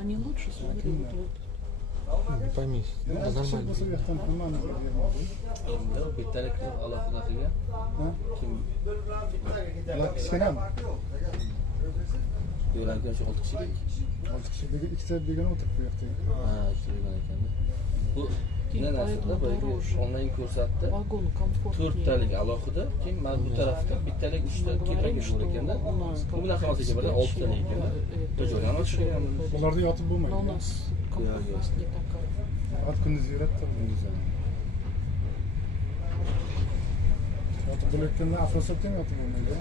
Они лучше смотри, вот. Не пойми, это нормально. Endi bittalikni alohidasiga kim Ular kichkinami? yo'langan shu 6 kishilik. 6 kishi ikkita begona o'tirib qo'yapti. Ha, ishlaydigan ekan. Bu nima narsada boyagi onlayn ko'rsatdi. Вагон комфортный. 4 talik alohida, keyin mana bu tarafda bittalik 3 ta kepagi bor ekanda. Bu bilan hammasiga birdan 6 talik ekanda. Bir joydan ochilgan. Ularda yotib Но у bo'lmaydi. нас комфортность не такая. Faqat kunduz yuradi. Yotib bo'layotganda afrosatda ham yotib bo'lmaydi.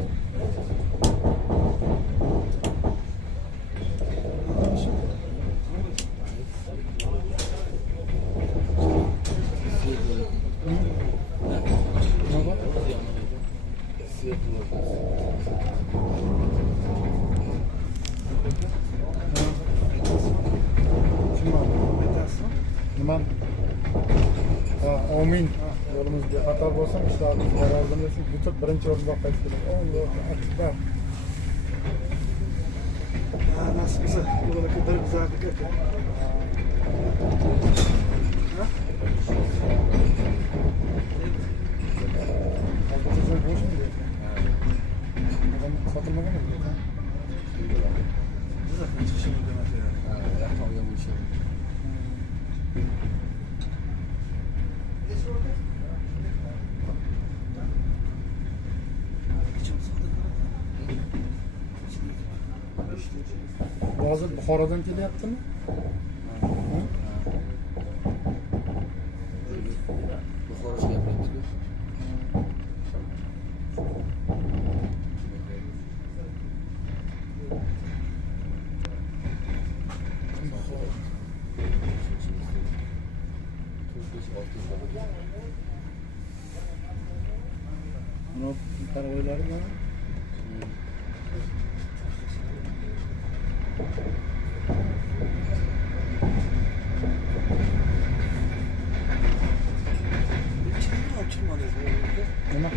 Nima bor? Svet Nima? Amin. Yo'limizga xato bo'lsa, ishlarimizga yordam bersin. YouTube birinchi o'rinda qaytib keladi. Allohu akbar. Nasib bo'lsa, yo'lga bir bizarlik ekan. Satılmagan mı? Zaten çıkışı mı demek yani? Yapmamda bu işi. Hozir Buxorodan kelyaptimi? Buxoroga gapirdik. Bunu tarvoyları mı? Nima?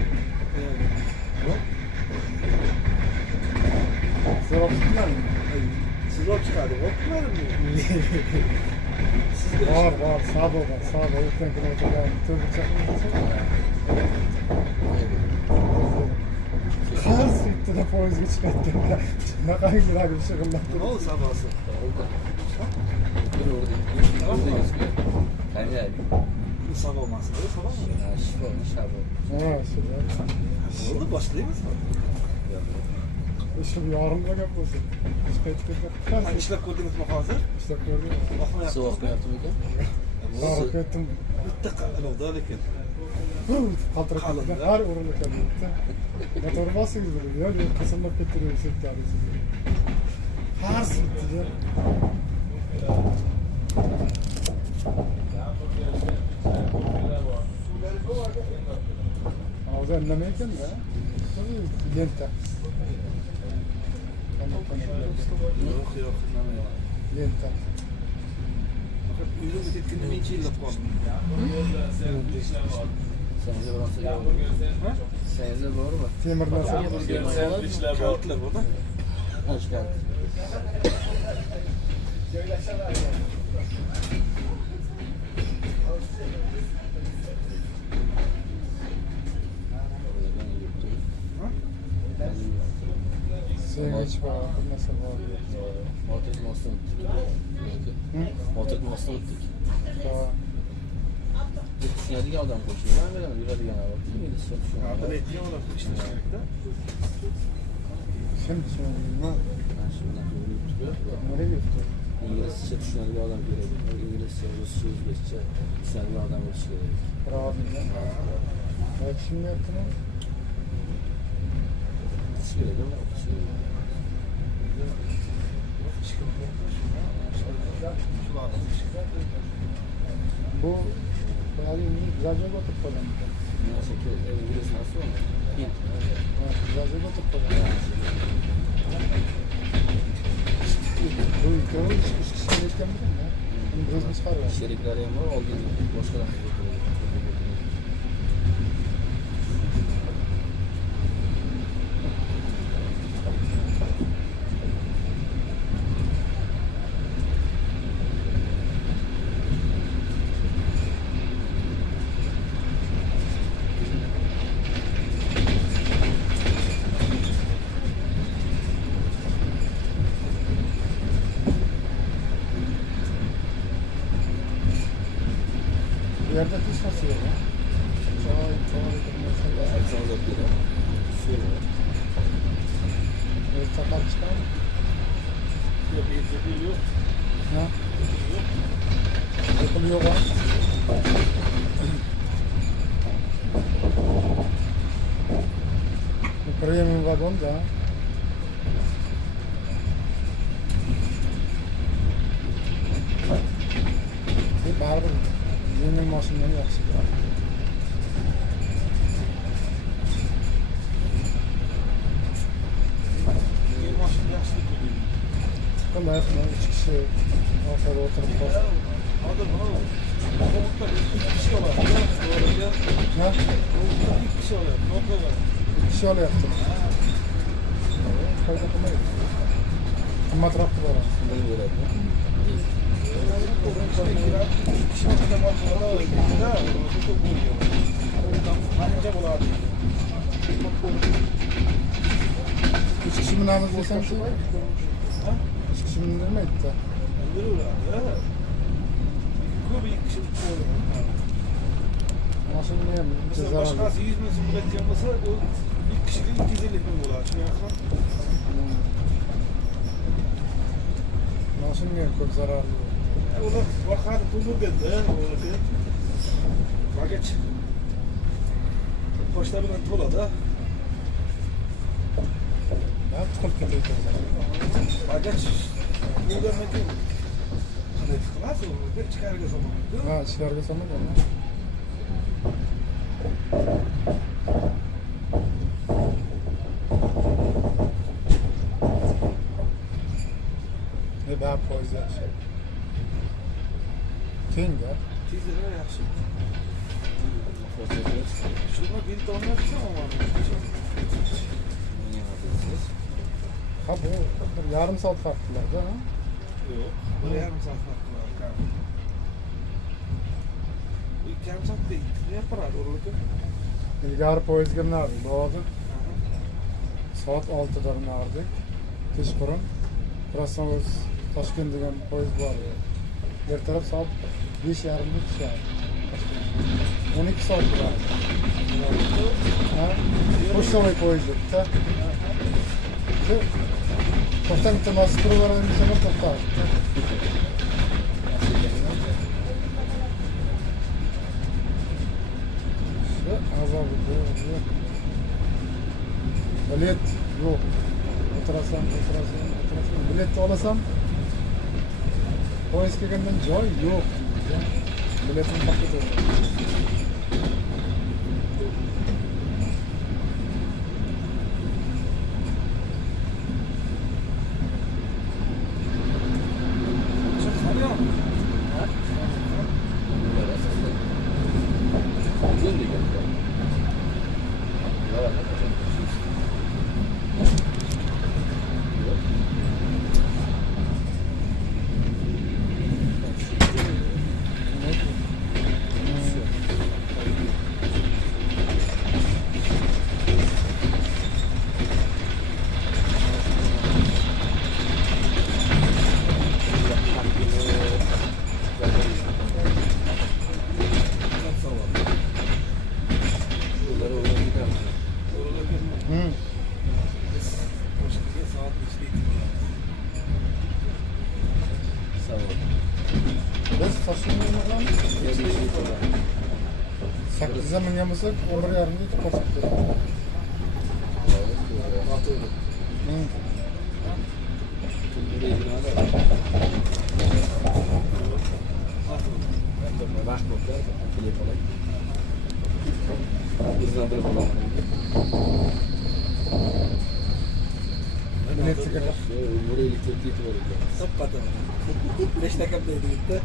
Siz o'qitmadingmi? Siz olib chiqadi, o'qimadimmi? Bor, sabo bor. O'tgan kuni o'tirgan to'rt har sitida poyezdga chiqayotganda shunaqangi yuragi shig'illab Ne oldu sabahsı? Bir orada. Qanday? Sabah olmasın. Sabah mı? Shabo. Ha, shu. Oldu, başlayayım mı? Shu yorimga gap bo'lsa. Biz qaytib ketdik. Hani işlep koydunuz mu hazır? İşte ko'rdim. Bakma yaptım. So'q qilyaptimi ekan? Sog'ib ketdim. Bitti oldu lekin. Qaltirab ketdi. Har o'ringa keldi. Motor bosingiz bo'ladi. Yo'q, qasallab kettirib septadi sizni. Har sitida. Hozir nima ekan-da? Lenta. Yok, Lenta. Uygun bir etkinliğini 2 yıl yapalım. Senizde var mı? Temir nasıl? Kağıtlar burada. Hoş geldin. Sen hiç var, nasıl var? Otek mostun gittik. Otek mostun gittik. Düşünüyordu adam koşuyor. Ben böyle yürüdüğün adam. Adını etkiye olarak işte şirkette. Şimdi sonra Ben şimdiden böyle tutuyor. nereye gitti? İngilizce düşünen bir adam görebilir. İngilizce, Rusça, Özbekçe düşünen bir adam oluşuyor. Bravo. Bak şimdi yaptın mı? Şöyle değil mi? Şöyle. Bu yani güzelce batıp falan. Nasıl ki İngiliz nasıl olur? Hint. Güzelce batıp falan. Bu ülkenin çıkış kişiyle etkenmiyor mu? Bunu biraz çıkar ya. Şerikler hem var, o gün başkadan götürüyor. yerde hiç nasıl yok ya? Çay, mesela. Akşam uzatıyor. Su var. Sakal çıkar mı? Yok, bir yok. Ha? Yapılıyor var. Bu premium vagon da. Bu baribir yengil mashinadan yaxshi. Bir maşın yaşlı gibi. Qanday qilib uch kishi orqada o'tirib qolsa. Adam bunu komutlar 2 kişi var. Oraya Ha? komutlar 2 kişi var. Nokta var. Bir kishi olyapti. Foyda qilmaydi. Qimmatroq qilib oladi. Bundan bo'ladi. Üç kişi mi namaz desem ki? Üç kişi mi indirmeydi de. Nasıl bilmiyorum. Mesela başkası 100 bin üreteceğim olsa o bir kişilik 250 bin dolar. Şimdi yakın. Nasıl bilmiyorum çok zararlı. Ola vakati bulur dedi. Ola pageç. Başlarından tola da. Ya tıkıp gidiyor. Pageç. Buradan ne diyeyim? Nasıl olur? Bir çıkarga zamanı. Ha çıkarga sonra da. Ne daha poz yaxshi. Keng ya. Tezlere yaxşı. Şuna bir tane yapsam ama. Ha bu bir yarım saat farklılar da ha. Yok. Böyle yarım saat farkı var. İlk yarım saat değil. Ne yapar orada? İlgari poyizga minardik. Doğdu. Soat 6'da minardik. Kechqurun. Krasnoyarsk Toshkent degan poyiz bor. Ertalab soat 5:30da tushadi. 12 soat turadi. Ha? Pochtovoy poyezdi bitta. To'xtang bitta nosib turib boradigan desa to'xtadi. Azobi yo'q. Bilet yo'q. O'tirasan. Biletni olasan. Poyez kelgandan joy yo'q. Biletni topib Uzun degan. Biz Toshkentdan 8'e mingan bo'lsak 11:30da yetib qolsak kerak. Vaqt bo'lsa, bilet olay. Bizdan bilib olaman. Biletga Buraylik yetib oladi. Hakikaten. 5 dakikadaydı gitti.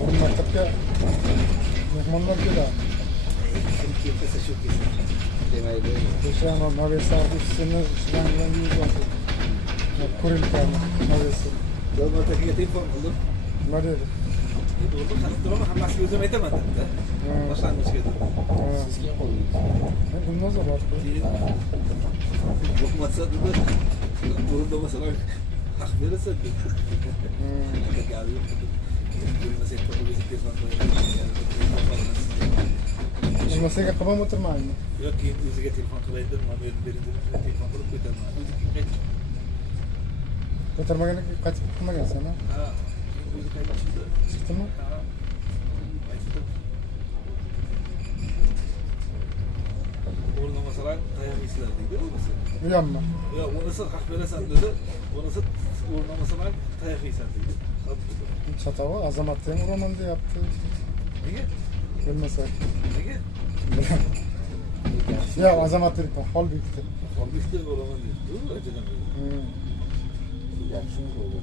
Bugün maktabga mehmonlar keladi. Demaydi. O'sha Nobel soat ishini ishdan bilan yuz oldi. Kurilkani. Navesi. Davlatdagiga telefon qildim. Nima dedi? Endi qarab turaman, hammasiga o'zim aytaman dedi. Boshlang'ichga dedi. Sizga qo'ying. Bundan zarar. O'qimasa dedi. O'rinda masalan haq berasa dedi. Gari yo'q dedi. Bilmasa aytib telefon qo'yadi. Nima senga qilmam o'tirmaymi? Yo'q, keyin o'ziga telefon qilay dedim, mana bering dedim, telefon qilib ko'taraman. O'zi qaytib. Ko'tarmaganda qaytib qilmagansan, ha? Ha, o'zi qaytib chiqdi. Chiqdimi? Ha. Aytdim. O'rnamasalar tayamaysilar deydi o'zi. Bu yommi? Yo'q, unisi haq berasan dedi, unisi o'rnamasalar tayamaysan deydi. Chatovi azamatda ham uraman deyapti. Nega? Bilmasa. Nega? Ya azamat dedi, Xolbekda. Xolbekda o'raman deydi. Ajadan. Yaxshimi bo'ldi.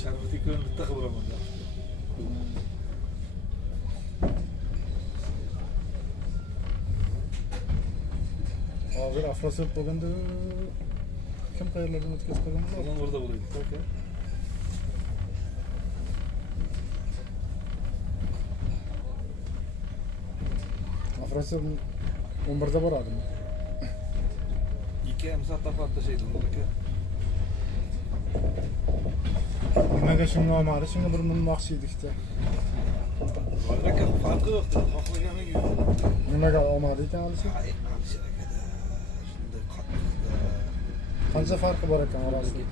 Sharmati ko'rib bitta qilib uraman. Hozir afrosiyat bo'lganda kim qayerlardan o'tkazib qo'ygan bo'ladi? Salon o'rda bo'laydi, aka. Afrosiyat 11da boradimi? 2,5 soat taqvat tashlaydi unda aka. Nimaga shunga olmadi? Shunga bir minmoqchi edikda. Hozir aka farqi yo'q, xohlaganing yo'q. Nimaga olmadi ekan hali? Ay, Alisher akada shunday qattiq. Qancha farqi bor ekan orasida?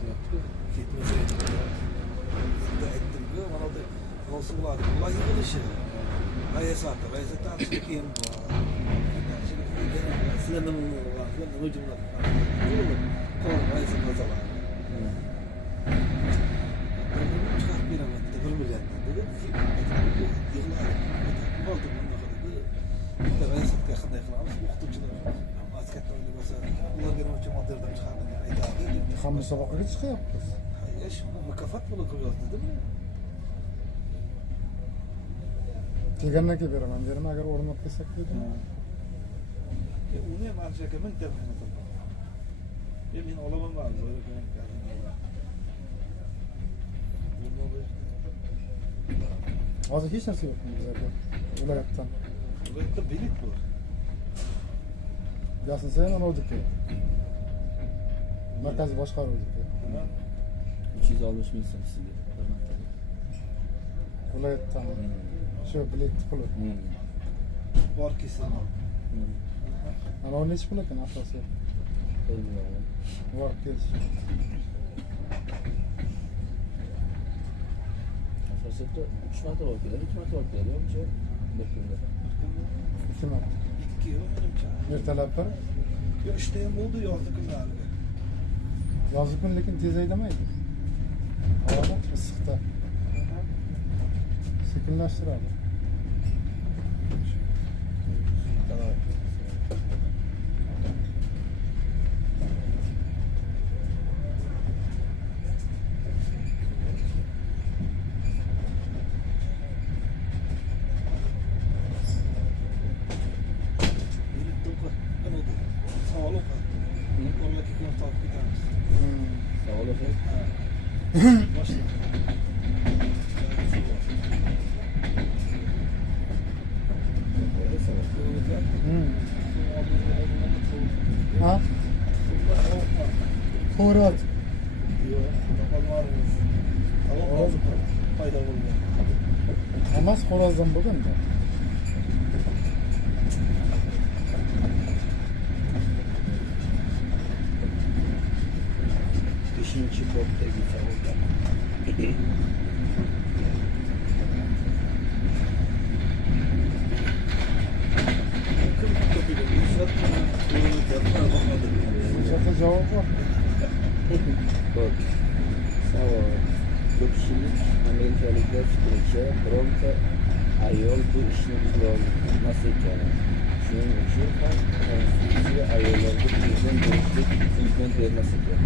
Ketmasa endi aytdim-ku, mana bu bo'lsa bo'ladi. Alloh yig'ilishi. Rayasat tarixi keyin bor. Sizlar nima bo'ladi? Nima jumla? Qo'l rayasat masalan. Chiqarib beraman dedi, 1 million dedi. Yig'ladi. Bo'ldi bunga qildi. Bitta rayasatga qanday qilamiz? O'qituvchilar maskat o'ylab bo'lsa, ularga nima uchun materialdan chiqardim deb aytadi. Ham musobaqaga chiqyapmiz. Hayır, bu mükafat bunu koyuyordu değil mi? Kelgandan keyin beraman dedim, agar o'rnab kelsak dedim. Uni ham anchaga men termin etaman. Men olaman ba'zi o'yla ko'ring. Hozir hech narsa yo'q bizlarda. Viloyatdan. Viloyatda bilet bor. Yasinsa ham o'rdiki. Markaziy boshqaruvdiki. 360 ming so'm sizga bir martaga. Viloyatdan. Shu bilet puli. Bor kesin. Ana o nechi pul ekan asosiy? Bilmayman. Bor kelish. Asosiyatda 3 marta olib keladi, 2 marta olib keladi, yo'qcha bir kunda. 2 marta. 2 yo'q menimcha. Ertalab bir. Yo'q, ishda ham bo'ldi yozda kunlariga. Yozgi kun lekin tez haydamaydi. Havo issiqda. Sekinlashtiradi. Sağ ol efendim. Ha? Xo'rot. Fayda bo'lgan. Hammasi xo'rozdan bo'lganda. Beshinchi bobdagi savollar. O'sha javob bor. Bak, savol. Ko'pchilik amerikaliklar fikricha bironta ayol bu ishni qilolmas ekan. Shuning uchun ham konstitutsiya ayollarga prezident bo'lishga imkon bermas ekan.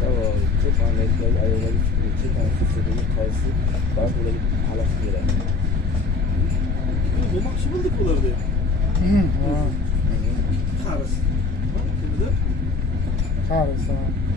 Savol. Ko'p amerikalik ayollar fikricha konstitutsiyadagi qaysi band ularga xalaqit beradi? Bo'lmoqchi bo'ldik ularda. Ha. Qarz. Kimdir? Qarasa.